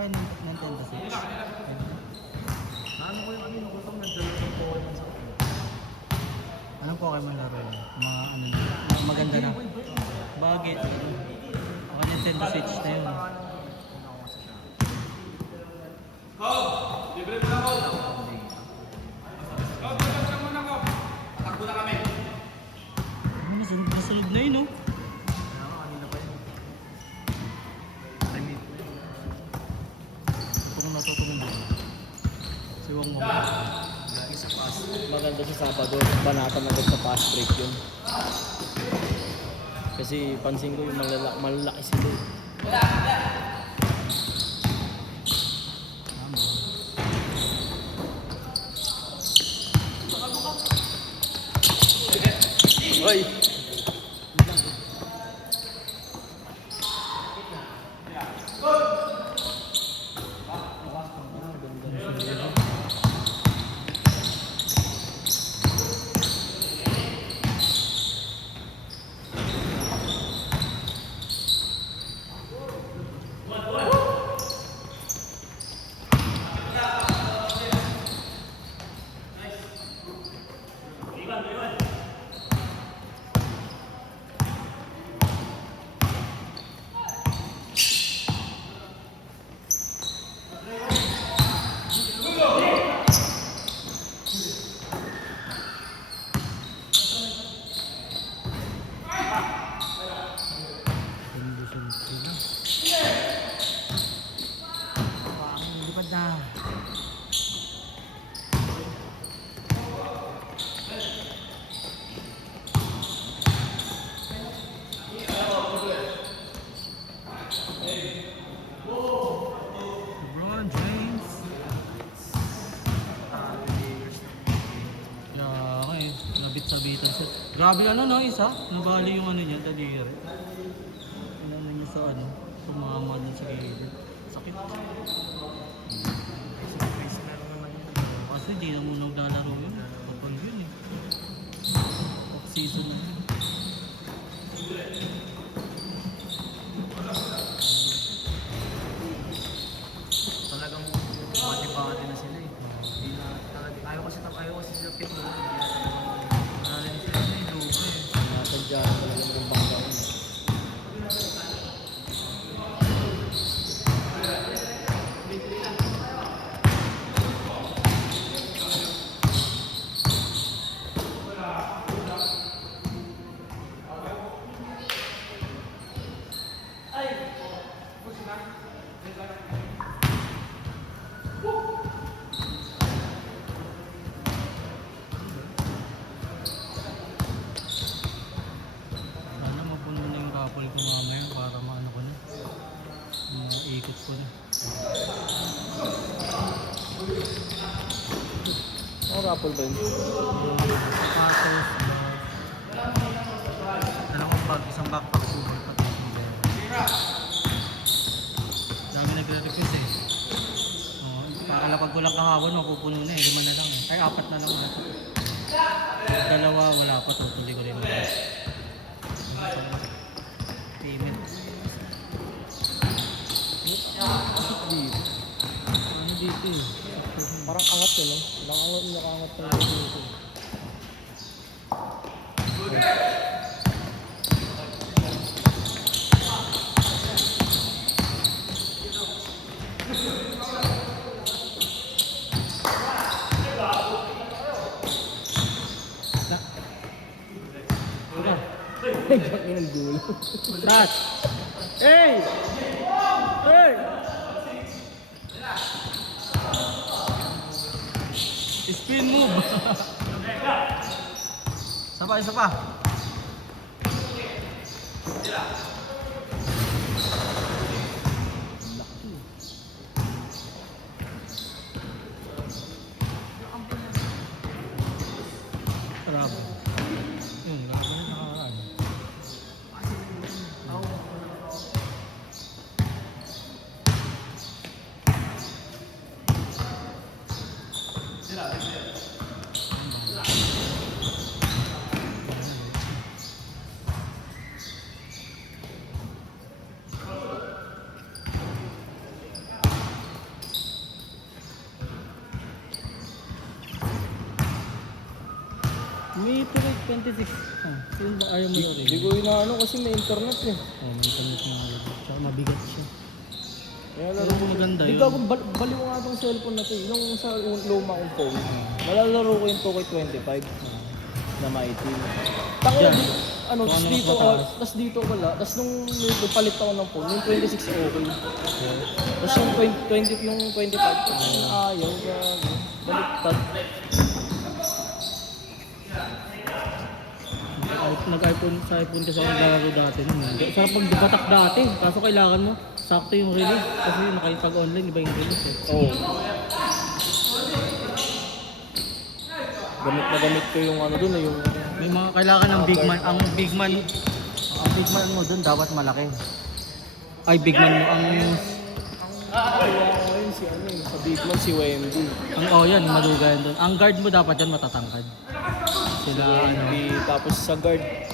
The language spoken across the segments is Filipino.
kayo ng Nintendo Switch? Ano ko yung ano ko itong nagdala ng Pokemon sa akin? Anong Pokemon laro yun? Mga ano na, maganda na. Bakit? Ako Nintendo Switch na yun. Libre mo na ako. Libre mo na ako. Takbo na kami. Nasunod na sunod na yun, no? Kaya nga, kanina pa yun. Limit ko yun. Tutong na tutong na. Siwang mo. Lagi sa pass. Maganda sa Sabado, banatan agad sa fast break yun. Kasi pansin ko yung malalaki sila. Hoy! Lipad na. LeBron James. Kaya eh, nabit-sabitan siya. Grabe ano no, isa? Nabali yung ano niya, daliri. Ano niya sa ano, sumama dun sa gilid. Sakit. Face na naman yun. Kasi di na muna naglalaro yun. Kapag yun eh. Off-season na yun. Talagang pati-pati na sila eh. Hindi na, ayaw kasi sila pick mo. Nalala sila na yung lupa eh. Nasadya talaga ng bangga yun. Sana mapuno na yung couple ko mamaya para maano ko na. Maikot ko na. Ano rapol ba yun? Sapatos, dalawang bag, isang backpack, super pati. Dami nagre-request eh. Oh, pakalapag ko lang kahapon, mapupuno na eh. 5 na lang eh. Ay, 4 na lang ulit. Dalawa, wala pa. Tutuloy ko rin. Payment. Ano dito eh? Parang angat yun, no? Nakaangat na dito. Gagawin ng dulo. Touch! Hey! Hey! Spin move! Isa pa. Sarap. Yun, gagawin nakakaan. May tuloy 26. Yun ba ayaw mo na rin? Hindi ko inaano kasi may internet eh. May internet na nga. Tsaka mabigat siya. Kaya Pero laro ko. maganda Hindi yun. ka akong baliw nga itong cellphone na to. Yung sa luma kong phone. Malalaro ko yung Pocket 25 na maitim. Tako Diyan. ano, Kung tas ano dito, mas mataas. tas dito wala. Tas nung palit ako ng phone, yung 26 okay. Tas yung 20 yung 25, ayaw, gago. Baliktad. Nag-iPhone sa iPhone kasi ako naglalaro dati nun. Sarap magbatak dati. Kaso kailangan mo, sakto yung release. Kasi nakipag-online, iba yung release eh. Oo. Gamit na gamit ko yung ano dun eh, yung... May mga kailangan ng big man. Ang big man mo dun dapat malaki. Ay, big man mo. Kaya ko ngayon si ano eh, sa Big Man si Wemby. Yan, maluga yan dun. Ang guard mo dapat yan matatangkad. Sila, ano. Wemby, tapos sa guard. Ayun,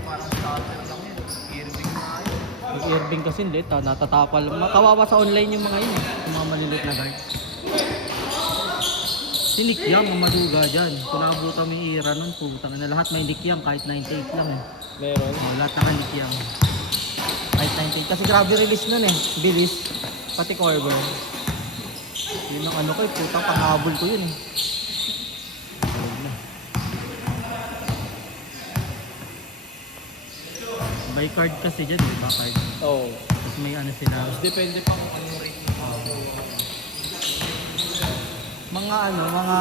parang starter lang yun. Irving na yun. Mag-Irving kasi late natatapal. Kawawa sa online yung mga yun eh. Yung mga maliliit na guard. Si Nick Young, ang maduga dyan. Kung nakabutan mo yung era nun, putang na lahat may Nick Young kahit 98 lang eh. Meron. Lahat naka Nick Young. Kahit 98. Kasi grabe release nun eh. Bilis. Pati Corber. Yun ang ano ko eh. Putang panghabol ko yun eh. Ayun na. By card kasi dyan, di ba card? Oo. Tapos may ano sila. Depende pa kung anong rate mo. Mga ano, mga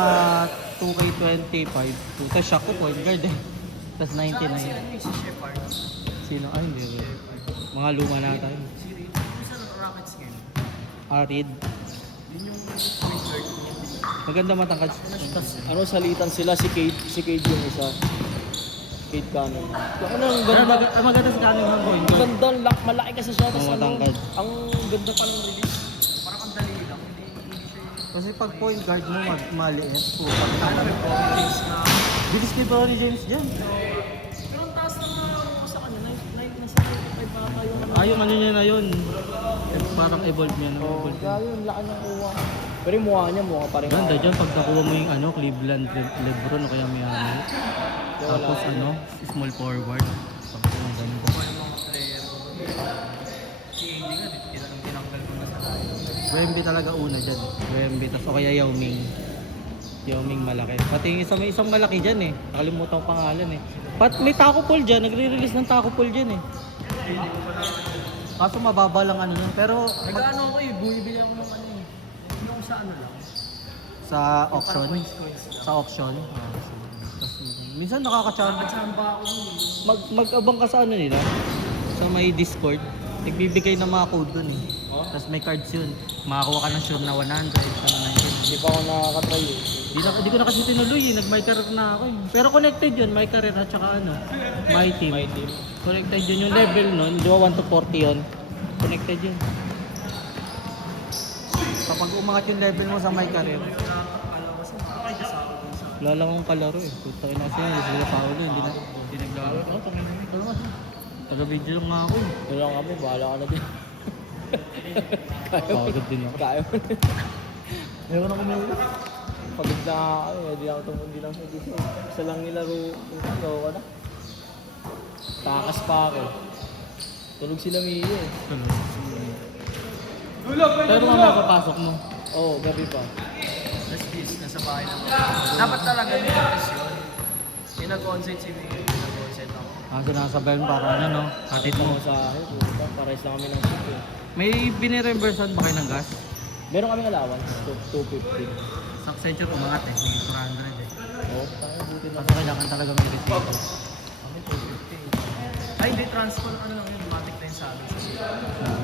2K25. Puta, shock ko point guard eh. Tapos 99. Ano yung si Shepard? Sino? Ay, hindi. Mga luma na tayo. Si Reed. Yung sa Rockets game. Arid. Yun yung resort niya. Maganda matangkad. Tapos ano salitan sila si Cade yung isa. Cade Cannon. Ano ang ganda. Maganda si Cunningham point Ang guard. ganda, malaki kasi siya. Tapos Oo, ano, matangkad. ang ganda pa ng release. Parang ang dali lang. Hindi siya Kasi pag point guard mo maliit, puta. ano may politics na. Bilis ni Bronny James dyan. Pero ang taas na nga ako sa kanya, nasa 95 pa tayo. Ay, yung ano niya na yun. Parang evolve niya. Oo, Evolve niya. kaya yun, laki ng kuha. Pero yung mukha niya, mukha pa rin. Ganda dyan pag nakuha mo yung ano, Cleveland Lebron o kaya Miami. Tapos ano, small forward. Pag ang ganda. Kung ano yung mga player ko. Si AD nga, tinanggal ko na sa tayo. Wemby talaga una dyan. Wemby, tapos o kaya Yao Ming. Yao Ming malaki. Pati yung may isang malaki dyan eh. Nakalimutan ko pangalan eh. May Taco Fall dyan. Nagre-release ng Taco Fall dyan eh. Kaso mababa lang ano nun. Pero Nag-ano ako eh, bumibili ako ng ano eh. Yung sa ano lang. sa auction. Parang coins lang. Sa auction. Tapos, minsan nakaka-charge. Nakachamba ako dun eh. Mag-abang ka sa ano nila. Sa may Discord. Nagbibigay ng mga code dun eh. Tapos may cards yun. Makakuha ka ng sure na 100. Ano na yun. Hindi pa ako nakakatry eh. Di ko na kasi tinuloy eh. Nag-my career na ako eh. Pero connected yun. My career at saka ano. My team. My team. Connected yun. Yung level nun. Di ba 1 to 40 yun? Connected yun. Kapag umangat yung level mo sa my career. Wala lang akong kalaro eh. Puta ina kasi yun. Hindi sila Paolo. Hindi naglaro. Oh, tangin na. Talo nga. Taga-video lang nga ako eh. Pero lang kami, bahala ka na din. Pagod din ako. Kaya mo. Ewan ako may Pagod na ako eh, hindi ako tumundi lang sa gusto. Isa lang nilaro, ko na. Takas pa ako. Tulog sila Mio eh. Pero mamaya papasok mo. Oo, gabi pa. Let's be, nasa bahay naman. Dapat talaga may practice yun. Yung nag-onsite si Miguel, nag-onsite ako. Sinasabayan para ano no? Hatid mo. Sa akin, puta, pares lang kami ng ship eh. May binireimbursan ba kayo ng gas? Meron kaming allowance, 250. Sa Accenture umangat eh. May 400 eh. Oo, tayo, buti na. Kaso kailangan talaga may receipt. Kami 250. Ay, hindi, transfer ano lang yun, matic na yung sa amin.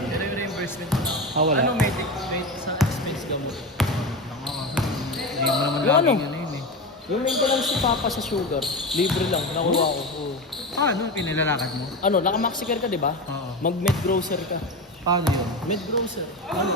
Pero yung reimbursement ko lang. Wala. Ano, may sa expense gamot. Lang ako. Hindi mo naman Yung ano? laging ano yun eh. Yung maintenance si Papa sa sugar, libre lang, nakuha ko. Oo. Paano? Pinilalakad mo? Ano, naka-maxi care ka, di ba? Oo. Mag-med grocer ka. Paano yun? Med grocer. Ano?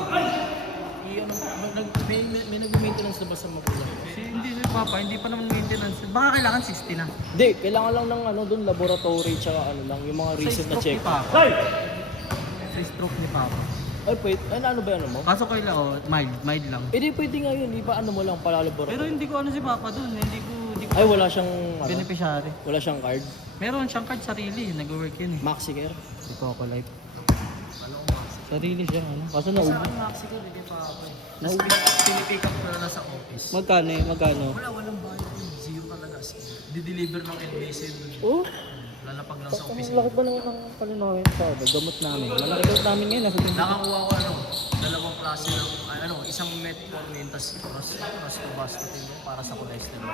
May nag-maintenance na ba sa Mapula? Hindi Papa, hindi pa naman maintenance. Baka kailangan 60 na. Hindi, kailangan lang ng ano doon, laboratory tsaka ano lang, yung mga recent na check. Sa stroke ni Papa. Ay, pwede. Ay, ano ba ano mo? Kaso kailan, mild lang. Eh, di pwede nga yun. Iba ano mo lang, palalabor. Pero hindi ko ano si Papa dun, hindi ko Ay, wala siyang, ano, beneficiary. wala siyang card. Meron siyang card sarili, nag-work yun eh. Maxicare. Ito ako live. Alam ko Maxi. Sarili siya, ano. Kaso Sa naubo. akin Maxi ko, hindi pa ako eh. Tapos Naubo. pinipick up ko na nasa office. Magkano eh, magkano? Walang bayad yun. Zero talaga. Di-deliver ng NBC dun. Oh, Lalapag lang sa ang office. laki ba naman ng palinawin sa gamot namin. Malaki gamot namin ngayon, nasa 20. Nakakuha ko dalawang klase ng isang metformin tas basketin para sa cholesterol.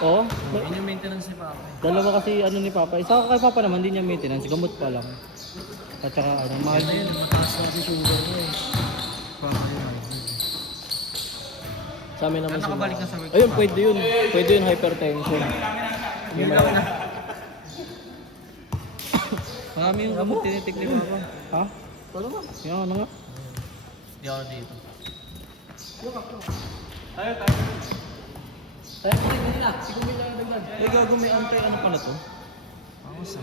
Oo, Yun yung maintenance ni Papa. dalawa kasi ano ni Papa. Isa kay Papa naman, hindi niya maintenance, gamot pa lang. At saka ano, mahal Ano din. yun, mataas na si sugar mo eh. Papa yun. Sa amin naman Nakabalik na sa work. Ayun, pwede yun. Pwede yun, hypertension. Yun lang na. Marami yung gamot tinitik ni Papa. Ha? Wala ba? Yan, ano nga? Hindi ako dito. Tayo, kanina. Siguro may lang dagdag. Eh, gago may antay, ano pala to? Ako sa.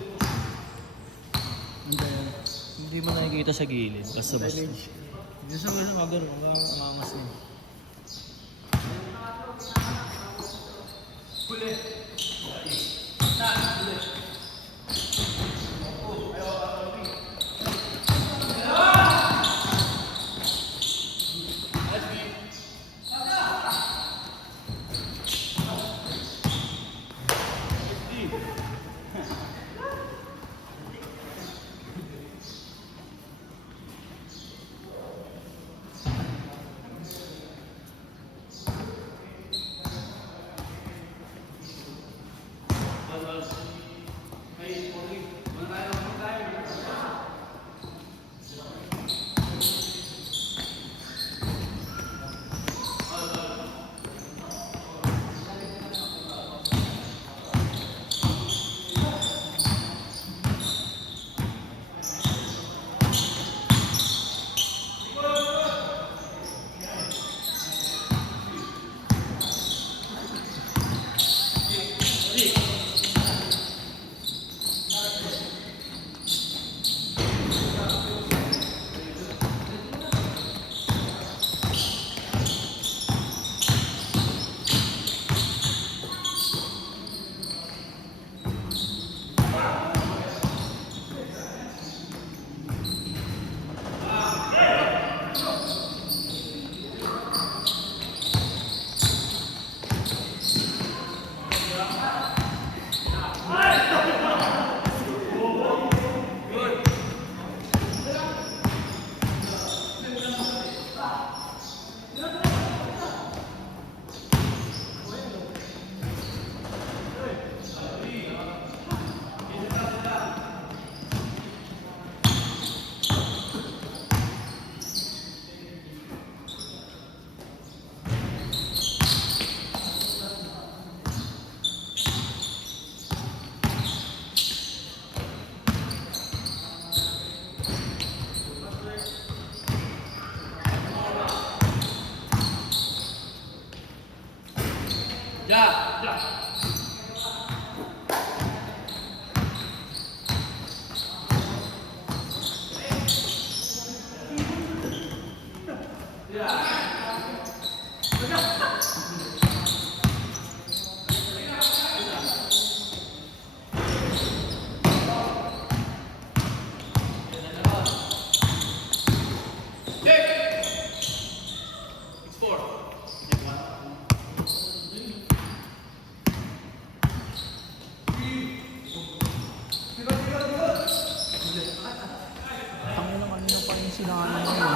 Hindi mo nakikita sa gilid. Basta-basta. Hindi sa mga magano, ang angas niya. Tangin lang kanina pa yung sinanay mo.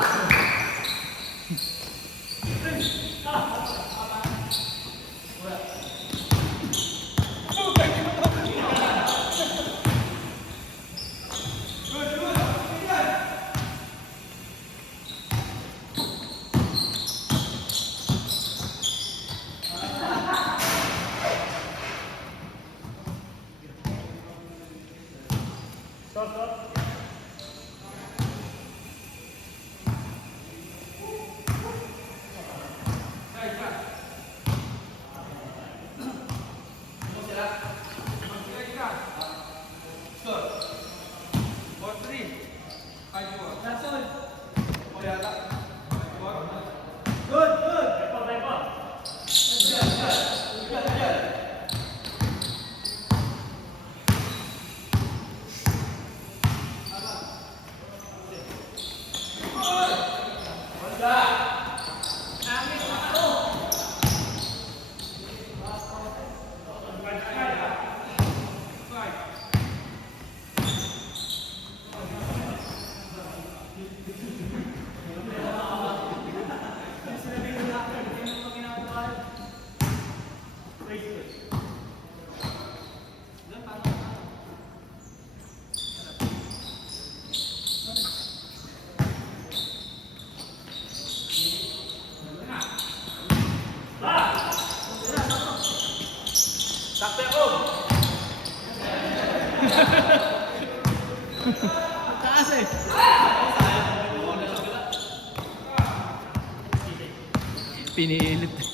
Taas eh. Pinilit.